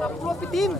Sepuluh pitim.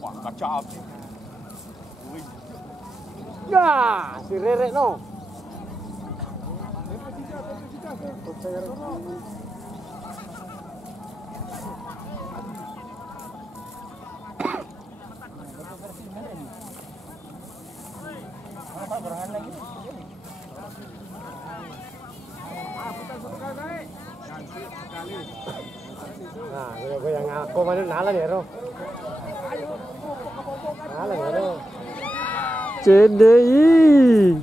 Wah, kacau. Ya, si Rere no. Nah, gue yang aku mana nalan ya, Ro. Nalan ya, Ro. CDI.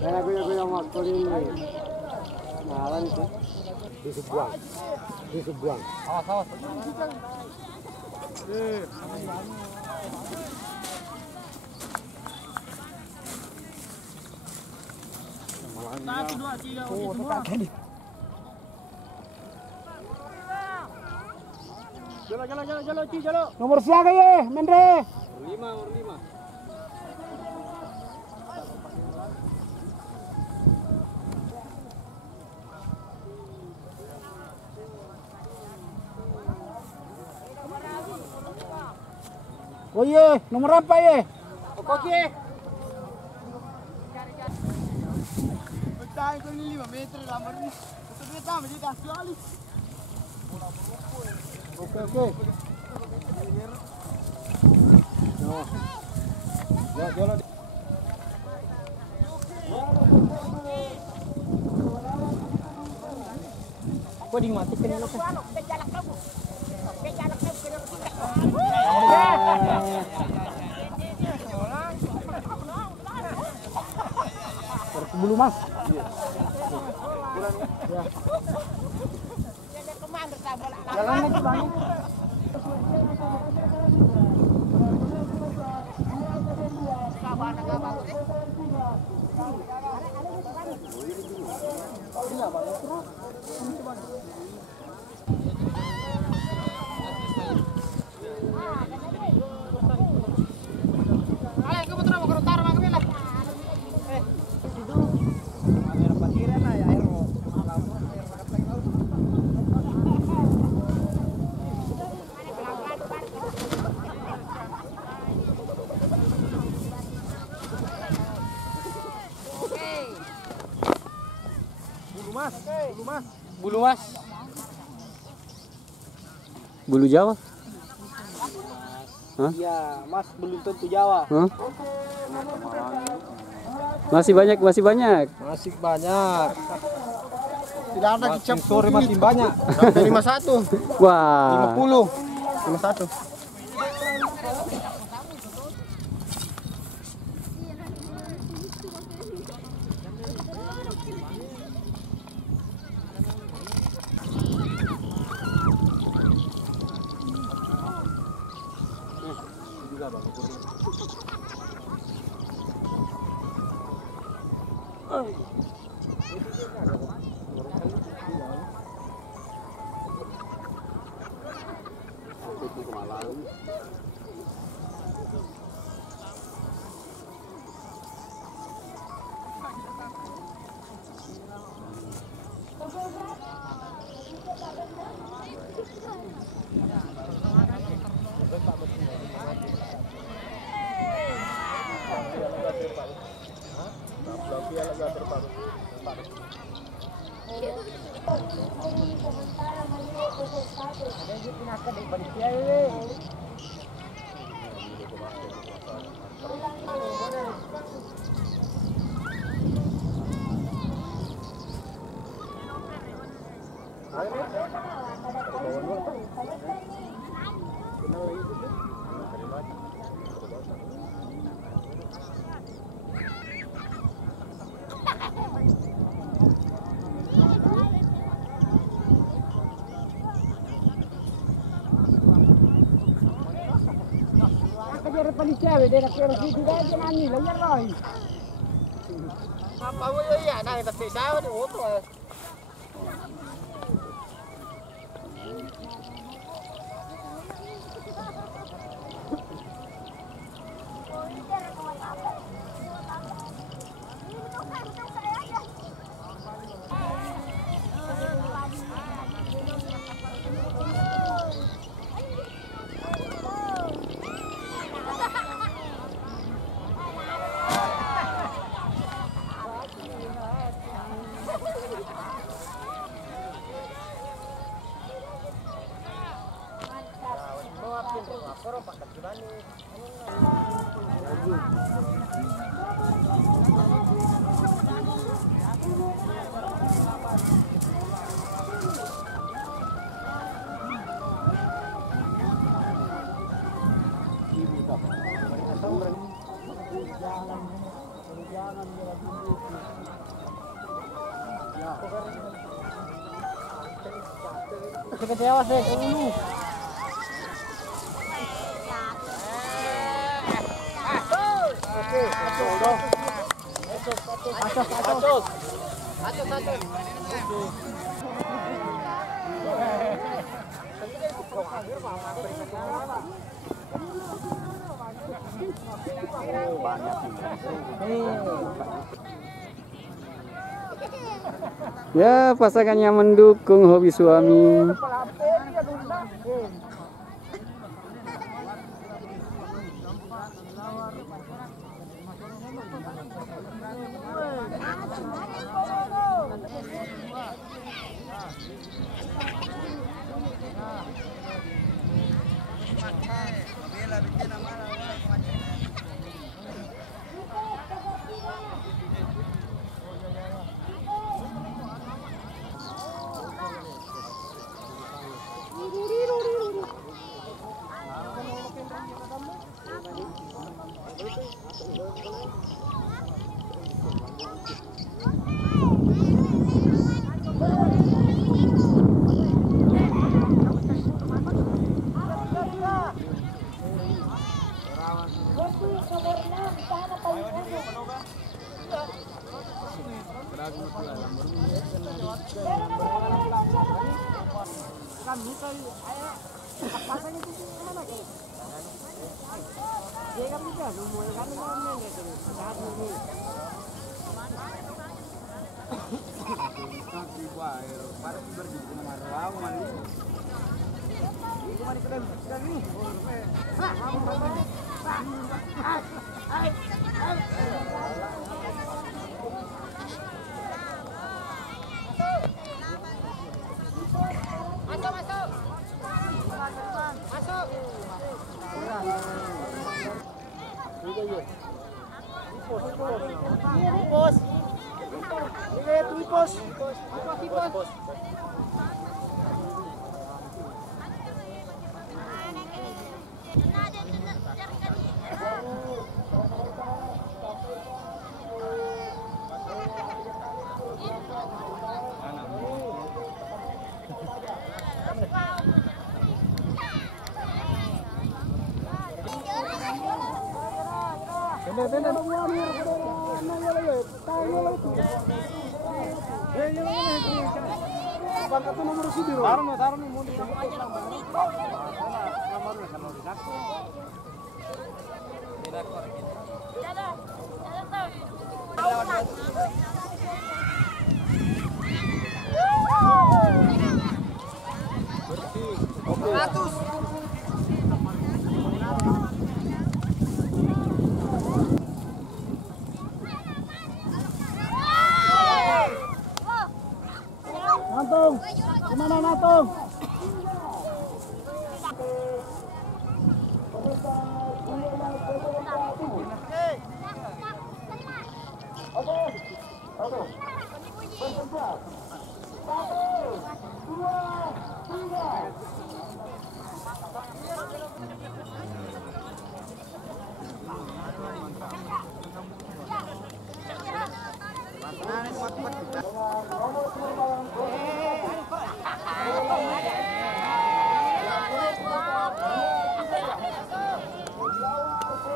Nah, gue yang waktu ini. Nalan itu. Disebuang. Awas, awas. Satu, dua, tiga, semua. Jalo. Nomor siapa ya, Mendre? Nomor 5. Oh iya, nomor apa ya? Oke. Betul, ini 5 meter lambat ini. Betul kita masih kasih alis. Oke. Ya, jalan. Kok dimatikan ini? Bulu Mas. Iya. Ya. Jalan lagi banyak. Bulu Mas. Bulu Jawa? Hah? Iya, Mas, belum tentu Jawa. Hah? Masih banyak. Masih banyak. Tidak ada kicap sore masih banyak. Sampai 51. Wah. 51. Di cewek dia nak kira situ aja nani lah nyerah. Apa gue ya nang tapi saya di motor. Kecewa sih dulu. Ya, pasangannya mendukung hobi suami.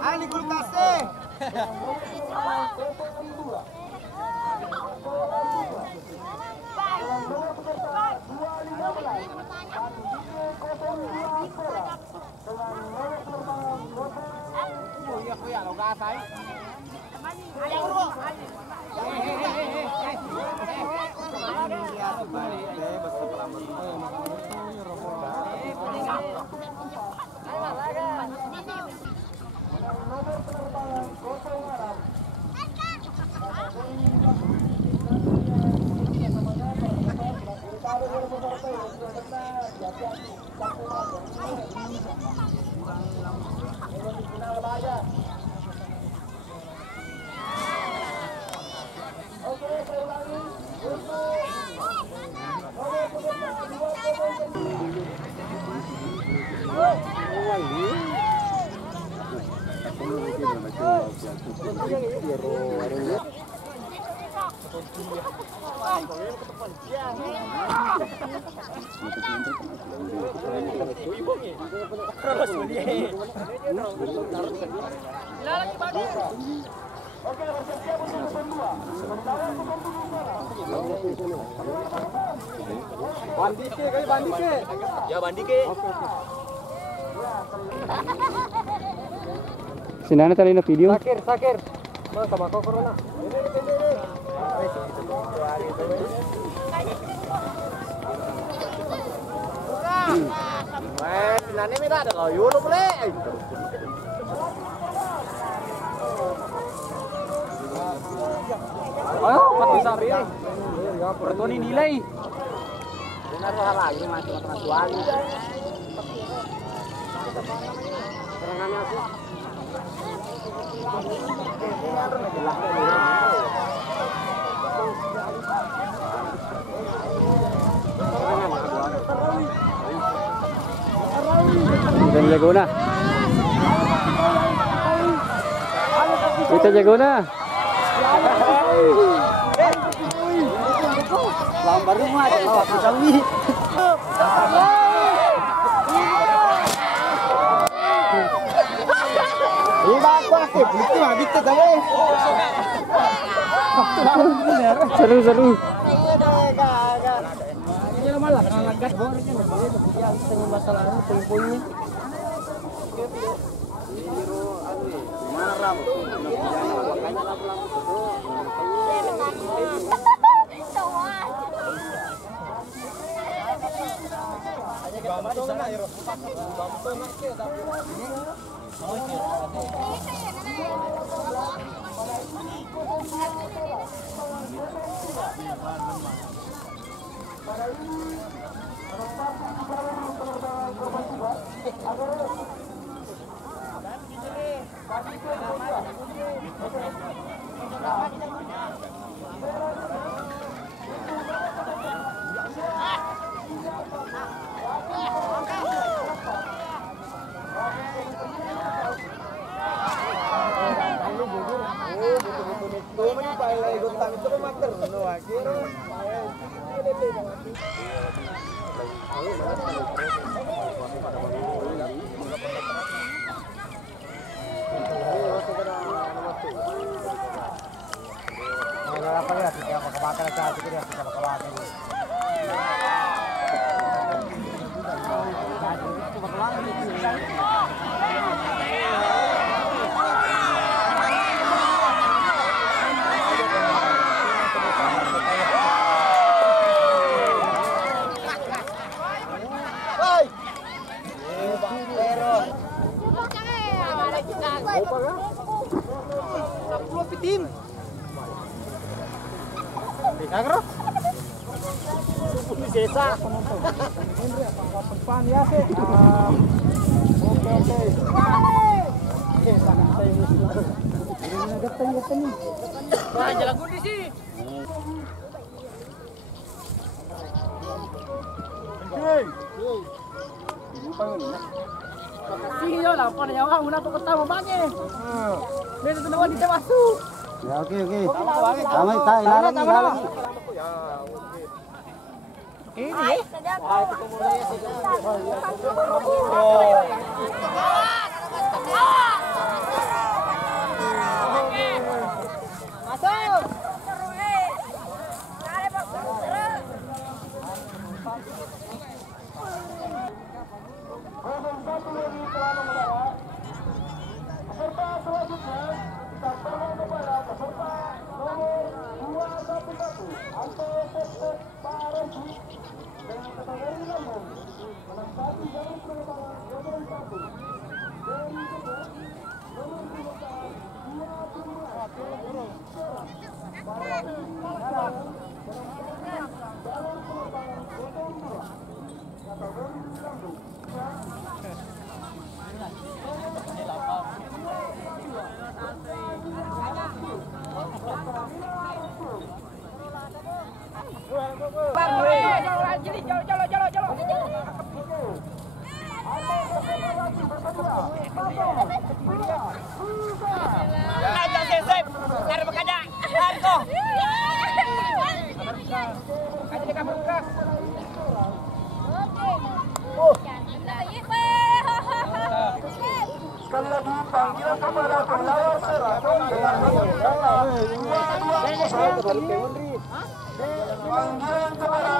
Ali kulkasnya. Bandike kali bandike. Ya bandike. Sinana tadi na video. Sakir. Mau sama kau corona. Sinane minta ada kayu lu boleh. Oh, pati sabi. Pertoni nilai. Benar lagi masih teman-teman. Serangannya aku. Kita jago na. Kita jago na. Lambar rumah ada waktu kami. Seru. Ini malah karena lagas bornya dia bisa masalah poin-poinnya. Marah tim. Agro. Desa. Depan ya sih. Oke. Geteng. Wah, jalan gundi sih. Makasih yo lah, pada nyawa muna to ketemu banyak. Ini tenawan di masuk. Ya oke. Kami tahu lagi. Ini. Sekali lagi panggilan kepada pelawak serang dengan nomor 22. Panggilan kepada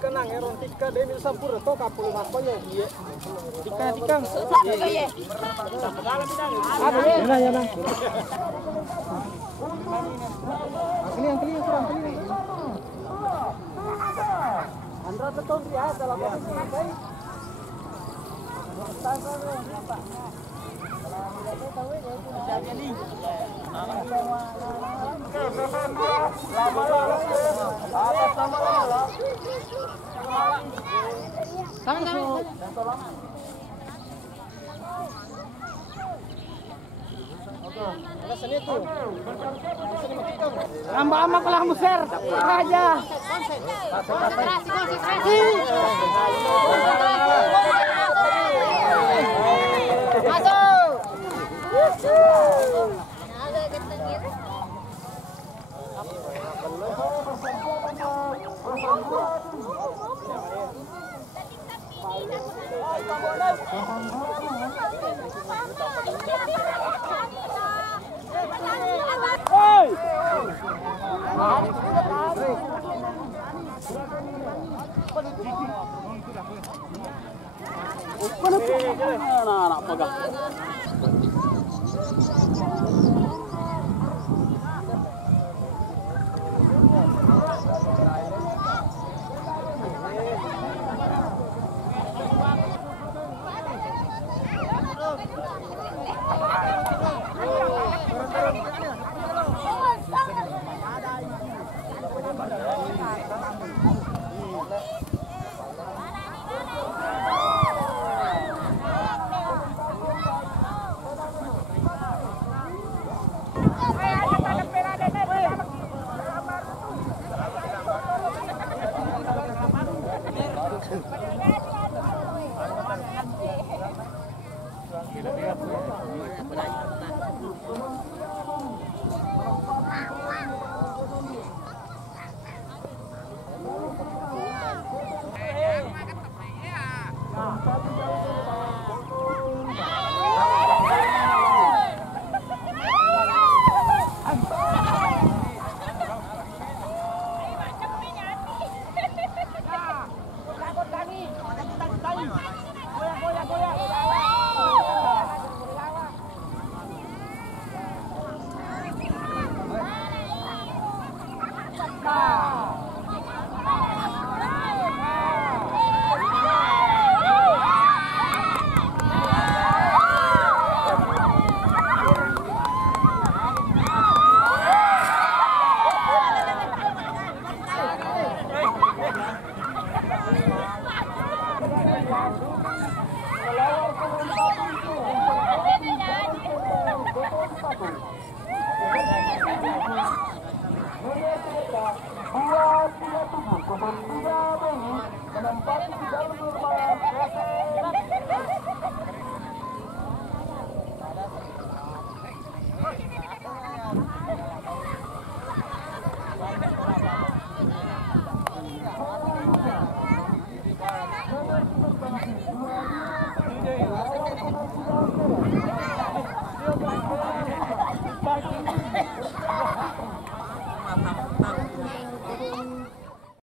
Kenang eron tika demil sampur to kapul makonya iya. Tika. Yana. Keliang kurang. Andra betul ya dalam posisi Amba kalah muser aja. Konsentrasi.